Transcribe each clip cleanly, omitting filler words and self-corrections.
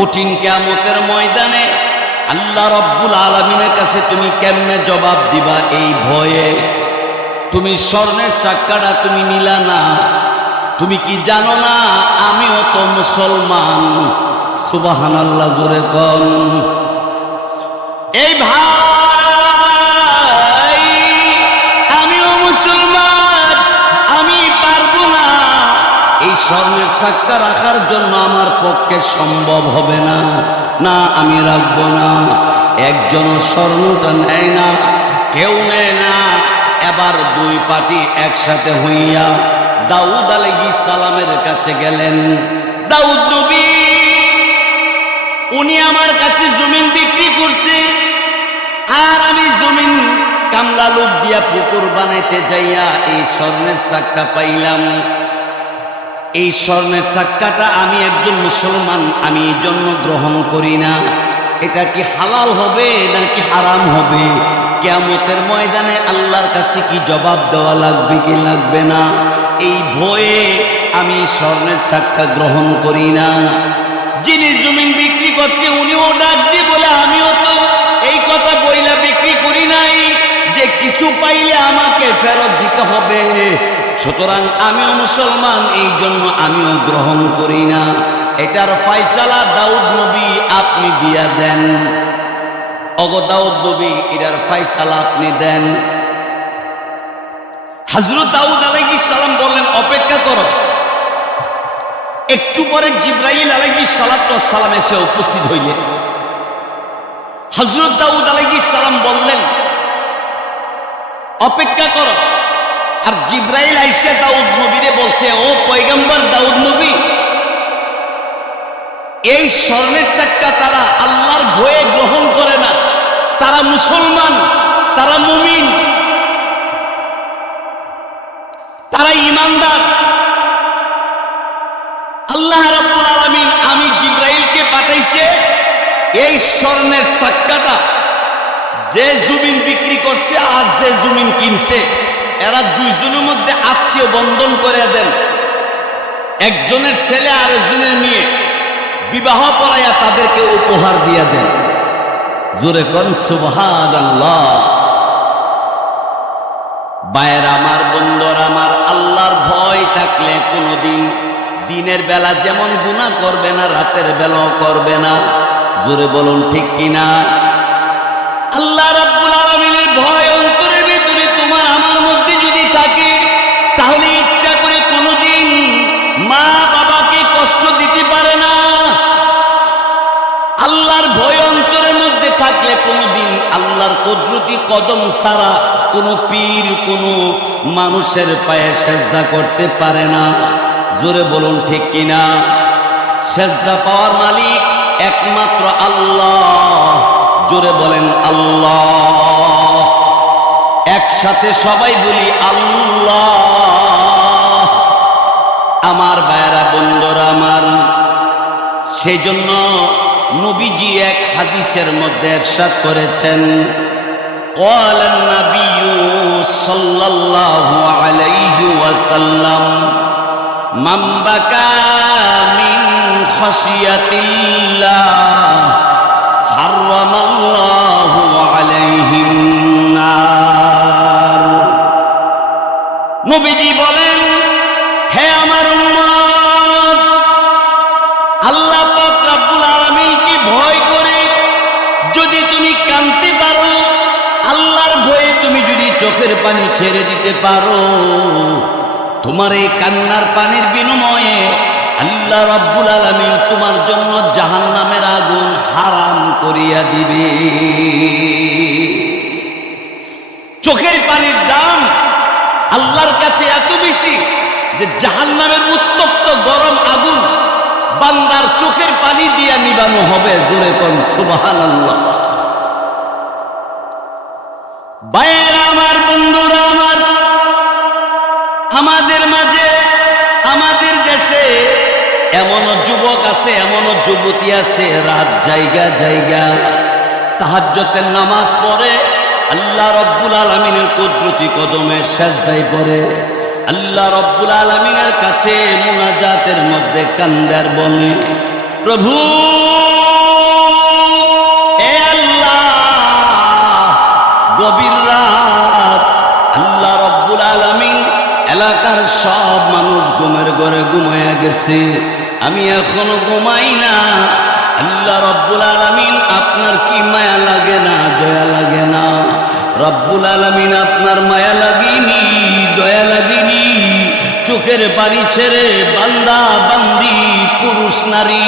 কঠিন কিয়ামতের ময়দানে আল্লাহ রাব্বুল আলামিনের কাছে তুমি কেমনে জবাব দিবা এই ভয়ে? তুমি স্বর্ণের চাক্কাটা তুমি নিলা না, তুমি কি জানো না আমিও তো মুসলমান? সুবহানাল্লাহ, জোরে কোন। এই ভাই, আমিও মুসলমান, আমি পারবো না, এই স্বর্ণের চাক্কা রাখার জন্য আমার পক্ষে সম্ভব হবে না, না আমি রাখবো না। একজন স্বর্ণটা নেয় না, কেউ নেয় না। এবার দুই পার্টি একসাথে হইয়া দাউদ আলাইহিস সালামের কাছে গেলেন। দাউদ নবী, উনি আমার কাছে জমিন বিক্রি করছে, আর আমি জমিন কামলা লোক দিয়া পুকুর বানাইতে যাইয়া এই স্বর্ণের চাক্কা পাইলাম। এই স্বর্ণের চাক্কাটা আমি একজন মুসলমান, আমি এই জন্য গ্রহণ করি না। এটা কি হালাল হবে নাকি হারাম হবে? কিয়ামতের ময়দানে আল্লাহর কাছে কি জবাব দেওয়া লাগবে কি লাগবে না? এই ভয়ে আমি স্বর্ণের চাক্কা গ্রহণ করি না। যিনি জমিন বিক্রি করছে উনিও ডাক দিয়ে বলে, আমিও তো এই কথা বইলা বিক্রি করি নাই যে কিছু পাইলে আমাকে ফেরত দিতে হবে, সুতরাং আমিও মুসলমান, এই জন্য আমিও গ্রহণ করি না। এটার ফয়সালা দাউদ নবী আপনি দিয়া দেন। ওগো দাউদ নবী, এটার ফয়সালা আপনি দেন। হযরত দাউদ আলাইহিস সালাম বললেন, অপেক্ষা করো। একটু পরে জিবরাইল আলাইহিস সালাম এসে উপস্থিত হইলেন। হযরত দাউদ আলাইহিস সালাম বললেন, অপেক্ষা করো। আর জিবরাইল আইসা দাউদ নবীরে বলছে, ও পয়গম্বর দাউদ নবী, এই স্বর্ণের চাক্কা তারা আল্লাহর ভয়ে গ্রহণ করে না, তারা মুসলমান, তারা মুমিন, তারা ঈমানদার। আল্লাহ রাব্বুল আলামিন আমি জিবরাইলকে পাঠাইছে এই স্বর্ণের চাক্কাটা যে জমিন বিক্রি করছে আর যে জমিন কিনছে, এরা দুইজনের মধ্যে আত্মীয় বন্ধন করে দেন। একজনের ছেলে আর একজনের মেয়ে বিবাহ পড়াইয়া তাদেরকে উপহার দিয়ে দেন। জোরে কোন সুবহানাল্লাহ। ভাইয়ের আমার, বন্ধুর আমার, আল্লাহর ভয় থাকলে কোনোদিন দিনের বেলা যেমন গুনাহ করবে না, রাতের বেলাও করবে না। জোরে বলুন ঠিক কিনা? আল্লাহ রাব্বুল আলামিনের ভয় অন্তরের ভিতরে তোমার আমার মধ্যে যদি থাকে, তাহলে ইচ্ছা করে কোনোদিন মা বাবাকে কষ্ট দিতে পারে না। আল্লাহর ভয় অন্তরের মধ্যে থাকলে কোনোদিন আল্লাহর কুদরতি কদম ছাড়া কোনো পীর কোনো মানুষের পায়ে সেজদা করতে পারে না। জোরে বলুন ঠিক কিনা? সেজদা পাওয়ার মালিক একমাত্র আল্লাহ। জোরে বলেন আল্লাহ। একসাথে সবাই বলি আল্লাহ। আমার ভাইয়েরা, বন্ধুরা আমার, সেই জন্য নবীজি এক হাদিসের মধ্যে ইরশাদ করেছেন, ক্বালান নাবিয়্যু সাল্লাল্লাহু আলাইহি ওয়াসাল্লাম, মান বাকা মিন খাশিয়াতিল্লাহ হারামাল্লাহু আলাইহিন নার। নবীজি বলেন, হে আমার উম্মত, আল্লাহ পাক রব্বুল আলামিনকে ভয় করে যদি তুমি কাঁদতে পারো, আল্লাহর ভয়ে তুমি যদি চোখের পানি ছেড়ে দিতে পারো, তোমার এই কান্নার পানির বিনিময়ে আল্লাহ রাব্বুল আলামিন তোমার জন্য জাহান্নামের আগুন হারাম করিয়া দিবে। চোখের পানির দাম আল্লাহর কাছে এত বেশি যে জাহান্নামের উত্তপ্ত গরম আগুন বান্দার চোখের পানি দিয়া নিবানো হবে। জোরে কোন সুবহানাল্লাহ। ভাইয়েরা আমার, বন্ধুরা আমার, আমাদের মাঝে, আমাদের দেশে এমনও যুবক আছে, এমনও যুবতী আছে, রাত জায়গা জায়গা তাহাজ্জুদের নামাজ পড়ে আল্লাহ রাব্বুল আলামিনের কুদরতি কদমে সেজদায় পড়ে আল্লাহ রাব্বুল আলামিনের কাছে মুনাজাতের মধ্যে কান্দার বলে, প্রভু ঘরে ঘুমায়া গেছে, আমি এখনো ঘুমাই না। আল্লাহ রব্বুল আলামিন আপনার কি মায়া লাগে না, দয়া লাগে না? রব্বুল আলামিন আপনার মায়া লাগেনি, দয়া লাগেনি? চোখের পানি ছেড়ে বান্দা বান্দি পুরুষ নারী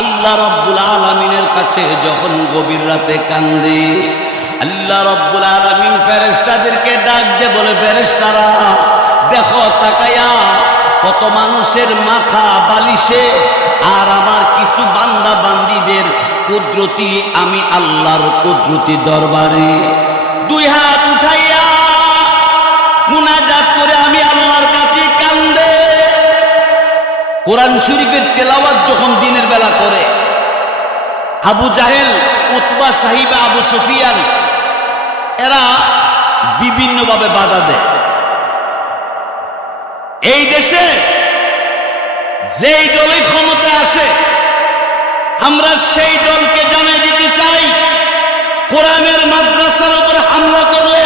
আল্লাহ রব্বুল আলামিনের কাছে যখন গভীর রাতে কান্দে, আল্লাহ রব্বুল আলামিন ফেরেশতাদেরকে ডাক দিয়ে বলে, ফেরেশতারা দেখো তাকায়া কত মানুষের মাথা বালিশে, আর আমার কিছু বান্দা বান্দিদের কুদরতি, আমি আল্লাহর কুদরতি দরবারে দুই হাত উঠাইয়া মুনাজাত করে আমি আল্লাহর কাছে কান্দে। কোরআন শরীফের তেলাওয়াত যখন দিনের বেলা করে, আবু জাহেল, উতবা, সাহিবা, আবু সুফিয়ান এরা বিভিন্নভাবে বাধা দেয়। এই দেশে যেই দলের ক্ষমতা আসে, আমরা সেই দলকে জানিয়ে দিতে চাই, কোরআনের মাদ্রাসার উপরে হামলা করলে,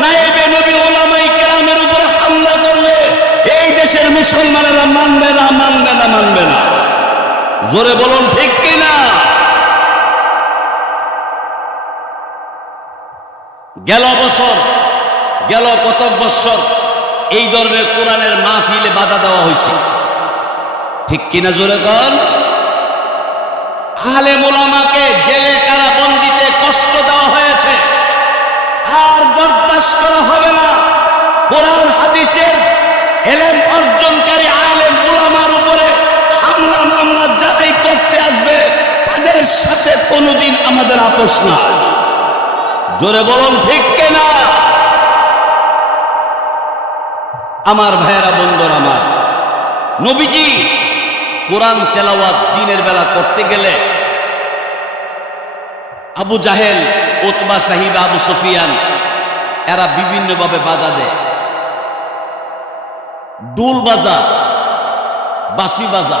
নায়েবে নবী ওলামায়ে কেরামের উপরে হামলা করলে এই দেশের মুসলমানেরা মানবে না, মানবে না, মানবে না। জোরে বলুন ঠিক কিনা? গেল বছর, গেল কতক বছর এই ধরনের কোরআনের মাহফিলে বাধা দেওয়া হয়েছে, ঠিক কিনা? জোরে কন। আলেম ওলামাকে জেলে কারাবন্দিতে কষ্ট দেওয়া হয়েছে, আর বরদাস্ত করা হবে না। কোরআন হাদিসের ইলম অর্জনকারী আলেম ওলামার উপরে হামলা মামলা যারাই করতে আসবে, তাদের সাথে কোনোদিন আমাদের আপোষ না। জোরে বলুন ঠিক কিনা? আমার ভাইয়েরা, বন্ধুরা আমার, নবীজি কোরআন তেলাওয়াত দিনের বেলা করতে গেলে আবু জাহেল, উতবা, সাহিবা, আবু সুফিয়ান এরা বিভিন্নভাবে বাধা দেয়। ডুল বাজা, বাঁশি বাজা,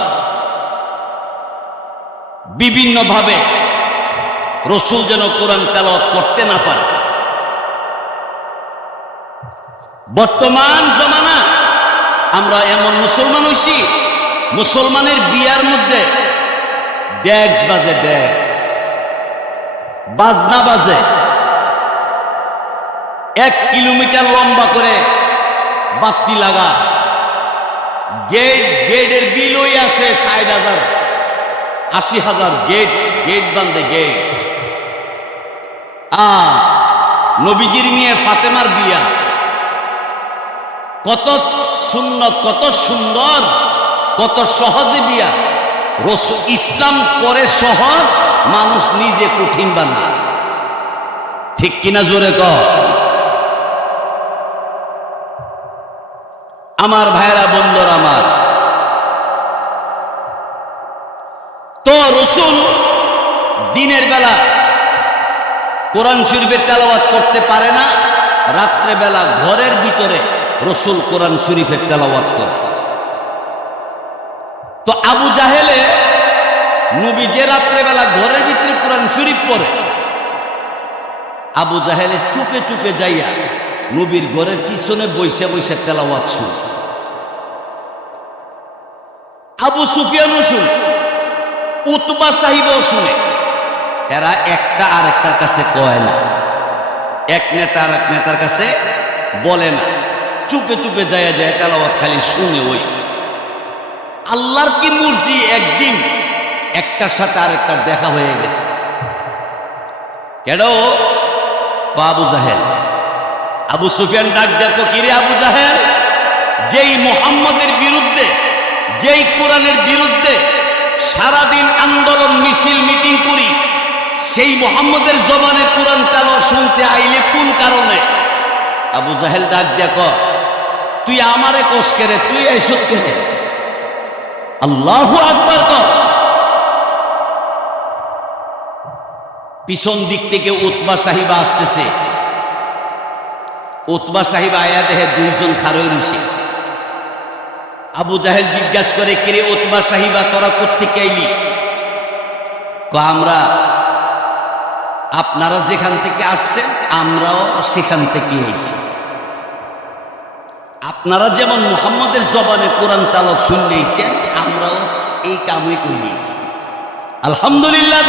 বিভিন্নভাবে রসুল যেন কোরআন তেলাওয়াত করতে না পারে। বর্তমান জমানা আমরা এমন মুসলমান হইছি, মুসলমানের বিয়ার মধ্যে ডেক্স বাজে, ডেক্স বাজনা বাজে, 1 কিলোমিটার লম্বা করে বাতি লাগা, গেটের বিল হয়ে আসে 60,000 80,000 গেট বান্ধে, গেট। নবীজির মেয়ে ফাতেমার বিয়া, কত সুন্নত, কত সুন্দর, কত সহজে বিয়া। রসুল ইসলাম করে সহজ, মানুষ নিজে কঠিন বানায়, ঠিক কিনা? জোরে কর। আমার ভাইরা, বন্ধুরা আমার, তো রসুল দিনের বেলা কোরআন শরীফের তেলাওয়াত করতে পারে না, রাত্রে বেলা ঘরের ভিতরে রসুল কোরআন শরীফের তেলাওয়াত করে। তো আবু জাহেলে নবী যে রাত্রে বেলা ঘরের ভিতরে কোরআন শরীফ পড়ে, আবু জাহেলে চুপে চুপে যাইয়া নবীর ঘরের পিছনে বৈশা বৈশা তেলাওয়াত শুনে। আবু সুফিয়ানও শুনে, উতবা সাহিবও শুনে। এরা একটা আর একটার কাছে কয় না, এক নেতা আর এক নেতার কাছে বলে না, চুপে চুপে যায় যায় তেলাওয়াত খালি শুনে। ওই আল্লাহর কি মর্জি, একদিন একটার সাথে আরেকটার দেখা হয়ে গেছে। কেন? আবু জাহেল। আবু সুফিয়ান ডাক দেখো, কিরে আবু জাহেল, যেই মুহাম্মদের বিরুদ্ধে, যেই কোরআনের বিরুদ্ধে সারাদিন আন্দোলন, মিছিল, মিটিং করি, সেই মুহাম্মদের জবানে কোরআন তেলাওয়াত শুনতে আইলে কোন কারণে? আবু জাহেল ডাক দেখো, তুই আমারে কোষ করে, তুই এসব করে? আল্লাহু আকবার কর। পিছন দিক থেকে উতবা সাহিবা আসতেছে। উতবা সাহিবা আয়া দেহে 2 জন খাড়ই রইছে। আবু জাহেল জিজ্ঞাসা করে, কিরে উতবা সাহিবা, তোরা কোত্থেকে আইলি? আমরা, আপনারা যেখান থেকে আসছেন আমরাও সেখান থেকে এসেছি। আপনারা যেমন মুহাম্মদের জবানে কোরআন তালাওয়াত শুনলেইছেন, আমরাও এই কামই করিয়েছি। আলহামদুলিল্লাহ।